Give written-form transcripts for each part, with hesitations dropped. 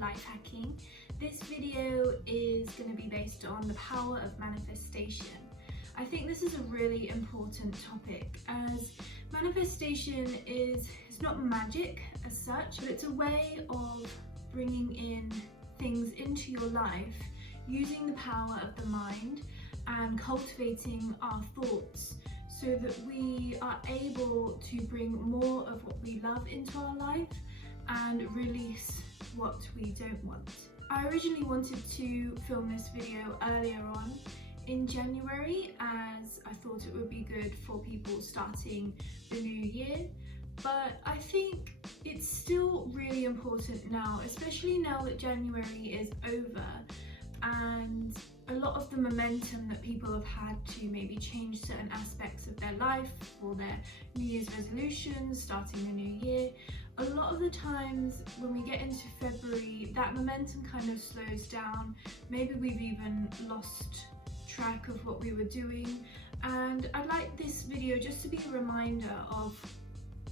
life hacking. This video is going to be based on the power of manifestation. I think this is a really important topic, as manifestation it's not magic as such, but it's a way of bringing in things into your life using the power of the mind and cultivating our thoughts so that we are able to bring more of what we love into our life and release what we don't want. I originally wanted to film this video earlier on in January, as I thought it would be good for people starting the new year, but I think it's still really important now, especially now that January is over and a lot of the momentum that people have had to maybe change certain aspects of their life for their New Year's resolutions, starting the new year. A lot of the times when we get into February, that momentum kind of slows down. Maybe we've even lost track of what we were doing, and I'd like this video just to be a reminder of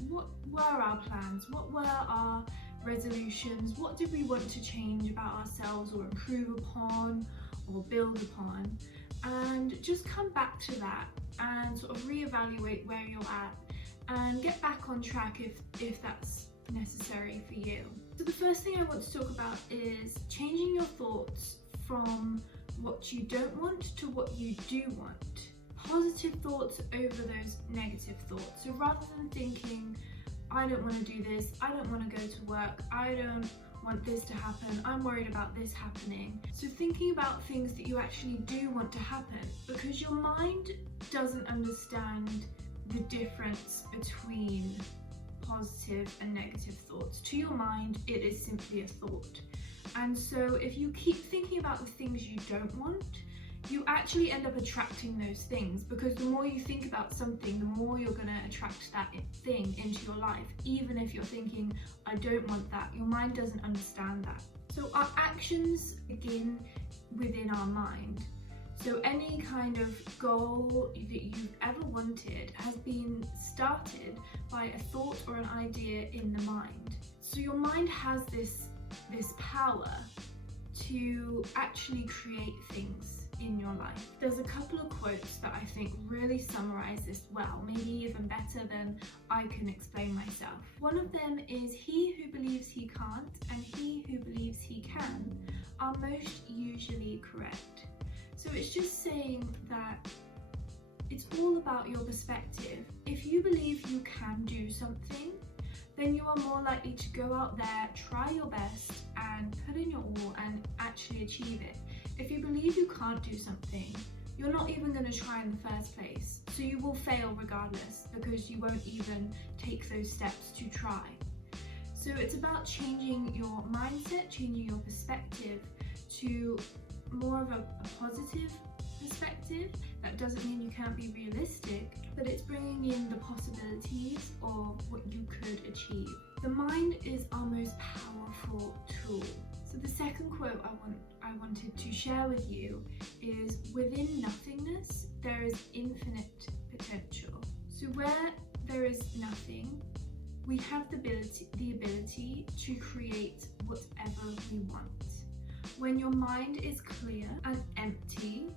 what were our plans, what were our resolutions, what did we want to change about ourselves or improve upon or build upon, and just come back to that and sort of reevaluate where you're at and get back on track if that's necessary for you. So the first thing I want to talk about is changing your thoughts from what you don't want to what you do want. Positive thoughts over those negative thoughts. So rather than thinking, I don't want to do this, I don't want to go to work, I don't want this to happen, I'm worried about this happening. So thinking about things that you actually do want to happen, because your mind doesn't understand the difference between positive and negative thoughts. To your mind, it is simply a thought. And so if you keep thinking about the things you don't want, you actually end up attracting those things, because the more you think about something, the more you're going to attract that thing into your life. Even if you're thinking, I don't want that, your mind doesn't understand that. So our actions begin within our mind. So any kind of goal that you've ever wanted has been started by a thought or an idea in the mind. So your mind has this power to actually create things in your life. There's a couple of quotes that I think really summarize this well, maybe even better than I can explain myself. One of them is, he who believes he can't and he who believes he can are most usually correct. So it's just saying that it's all about your perspective. If you believe you can do something, then you are more likely to go out there, try your best and put in your all and actually achieve it. If you believe you can't do something, you're not even going to try in the first place. So you will fail regardless, because you won't even take those steps to try. So it's about changing your mindset, changing your perspective to more of a positive perspective. That doesn't mean you can't be realistic, but it's bringing in the possibilities of what you could achieve. The mind is our most powerful tool. So the second quote I wanted to share with you is, within nothingness there is infinite potential. So where there is nothing, we have the ability to create whatever we want. When your mind is clear and empty,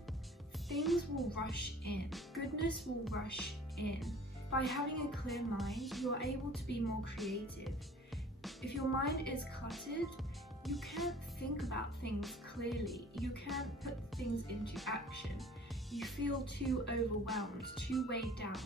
things will rush in. Goodness will rush in. By having a clear mind, you're able to be more creative. If your mind is cluttered, you can't think about things clearly. You can't put things into action. You feel too overwhelmed, too weighed down.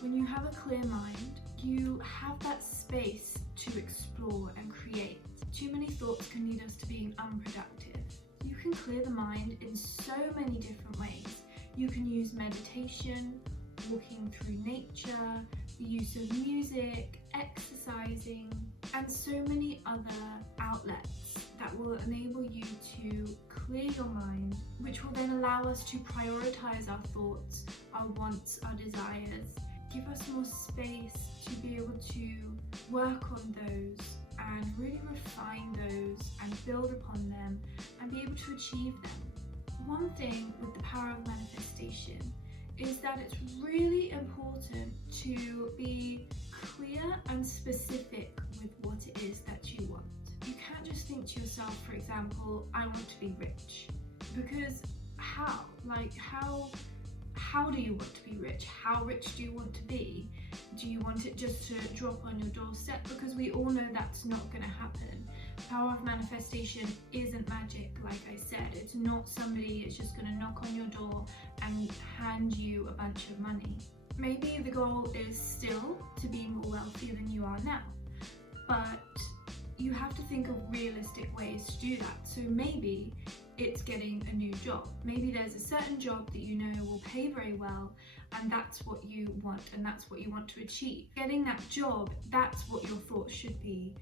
When you have a clear mind, you have that space to explore and create. Too many thoughts can lead us to being unproductive. You can clear the mind in so many different ways. You can use meditation, walking through nature, the use of music, exercising, and so many other outlets that will enable you to clear your mind, which will then allow us to prioritize our thoughts, our wants, our desires, give us more space to be able to work on those and really refine those and build upon them and be able to achieve them. One thing with the power of manifestation is that it's really important to be clear and specific with what it is that you want. you can't just think to yourself, for example, I want to be rich. Because how? Like, how do you want to be rich? How rich do you want to be? Do you want it just to drop on your doorstep? Because we all know that's not going to happen. Power of manifestation isn't magic, like I said. It's not somebody that's just going to knock on your door and hand you a bunch of money. Maybe the goal is still to be more wealthy than you are now, but you have to think of realistic ways to do that. So maybe it's getting a new job. Maybe there's a certain job that you know will pay very well, and that's what you want, and that's what you want to achieve. Getting that job, that's what your thoughts should be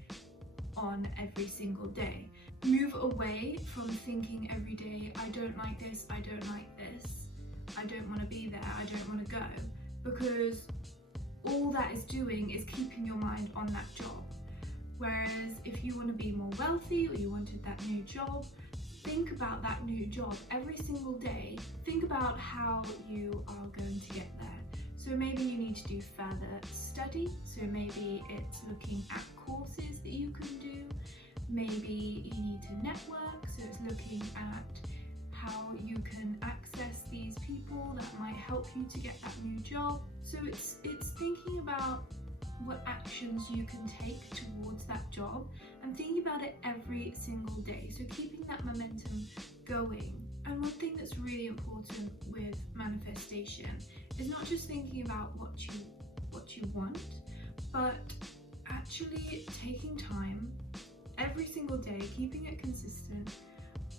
on every single day. Move away from thinking every day, I don't like this, I don't like this, I don't want to be there, I don't want to go, because all that is doing is keeping your mind on that job. Whereas if you want to be more wealthy, or you wanted that new job, think about that new job every single day. Think about how you are going to get there. So maybe you need to do further study. So maybe it's looking at courses that you can do. Maybe you need to network. So it's looking at how you can access these people that might help you to get that new job. So it's thinking about what actions you can take towards that job and thinking about it every single day. So keeping that momentum going. And one thing that's really important with manifestation is not just thinking about what you want, but actually taking time every single day, keeping it consistent,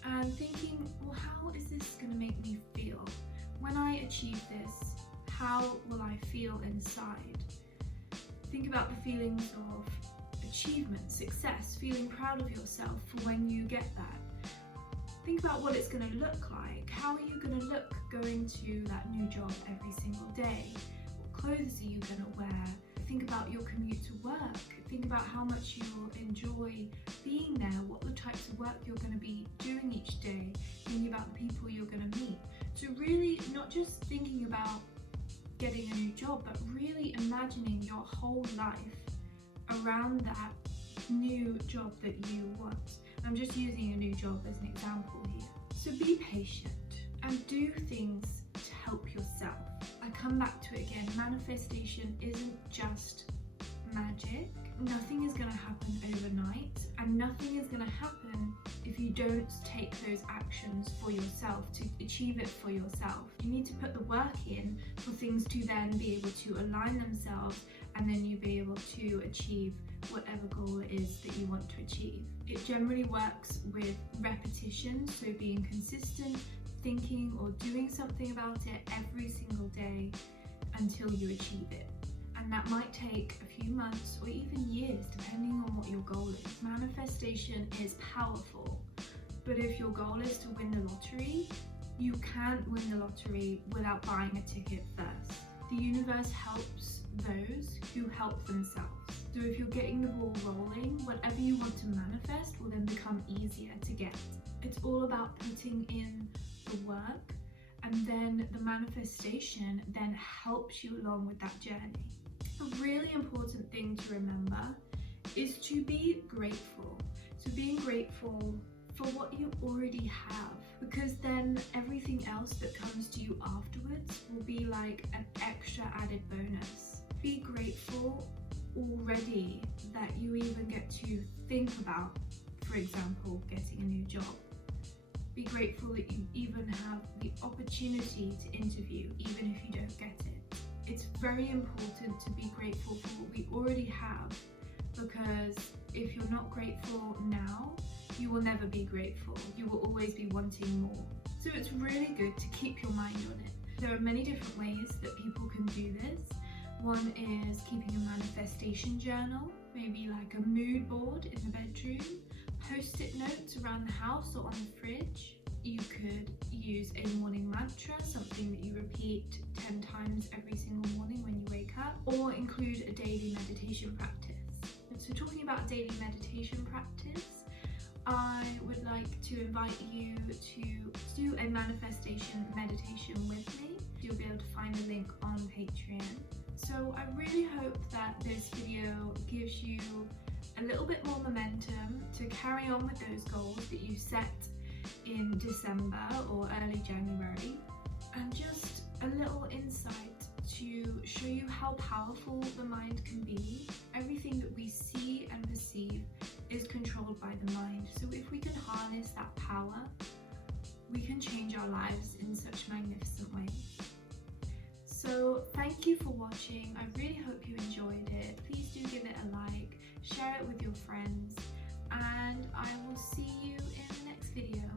and thinking, well, how is this going to make me feel? When I achieve this, how will I feel inside? Think about the feelings of achievement, success, feeling proud of yourself for when you get that. Think about what it's going to look like. How are you going to look going to that new job every single day? What clothes are you going to wear? Think about your commute to work. Think about how much you will enjoy being there, what the types of work you're going to be doing each day, thinking about the people you're going to meet. So really not just thinking about getting a new job, but really imagining your whole life around that new job that you want. I'm just using a new job as an example here. So be patient and do things to help yourself. I come back to it again, manifestation isn't just magic. Nothing is going to happen overnight, and nothing is going to happen if you don't take those actions for yourself to achieve it for yourself. You need to put the work in for things to then be able to align themselves, and then you be able to achieve whatever goal it is that you want to achieve. It generally works with repetition, so being consistent, thinking or doing something about it every single day until you achieve it. And that might take a few months or even years, depending on what your goal is. Manifestation is powerful, but if your goal is to win the lottery, you can't win the lottery without buying a ticket first. The universe helps those who help themselves. So if you're getting the ball rolling, whatever you want to manifest will then become easier to get. It's all about putting in the work, and then the manifestation then helps you along with that journey. A really important thing to remember is to be grateful. So being grateful for what you already have, because then everything else that comes to you afterwards will be like an extra added bonus. Be grateful already that you even get to think about, for example, getting a new job. Be grateful that you even have the opportunity to interview, even if you don't get it. It's very important to be grateful for what we already have, because if you're not grateful now, you will never be grateful. You will always be wanting more. So it's really good to keep your mind on it. There are many different ways that people can do this. One is keeping a manifestation journal, maybe like a mood board in the bedroom, post-it notes around the house or on the fridge. You could use a morning mantra, something that you repeat 10 times every single morning when you wake up, or include a daily meditation practice. So talking about daily meditation practice, I would like to invite you to do a manifestation meditation with me. You'll be able to find a link on Patreon. So I really hope that this video gives you a little bit more momentum to carry on with those goals that you set in December or early January, and just a little insight to show you how powerful the mind can be. Everything that we see and perceive is controlled by the mind. So if we can harness that power, we can change our lives in such magnificent ways. So thank you for watching. I really hope you enjoyed it. Please do give it a like, share it with your friends, and I will see you in the next video.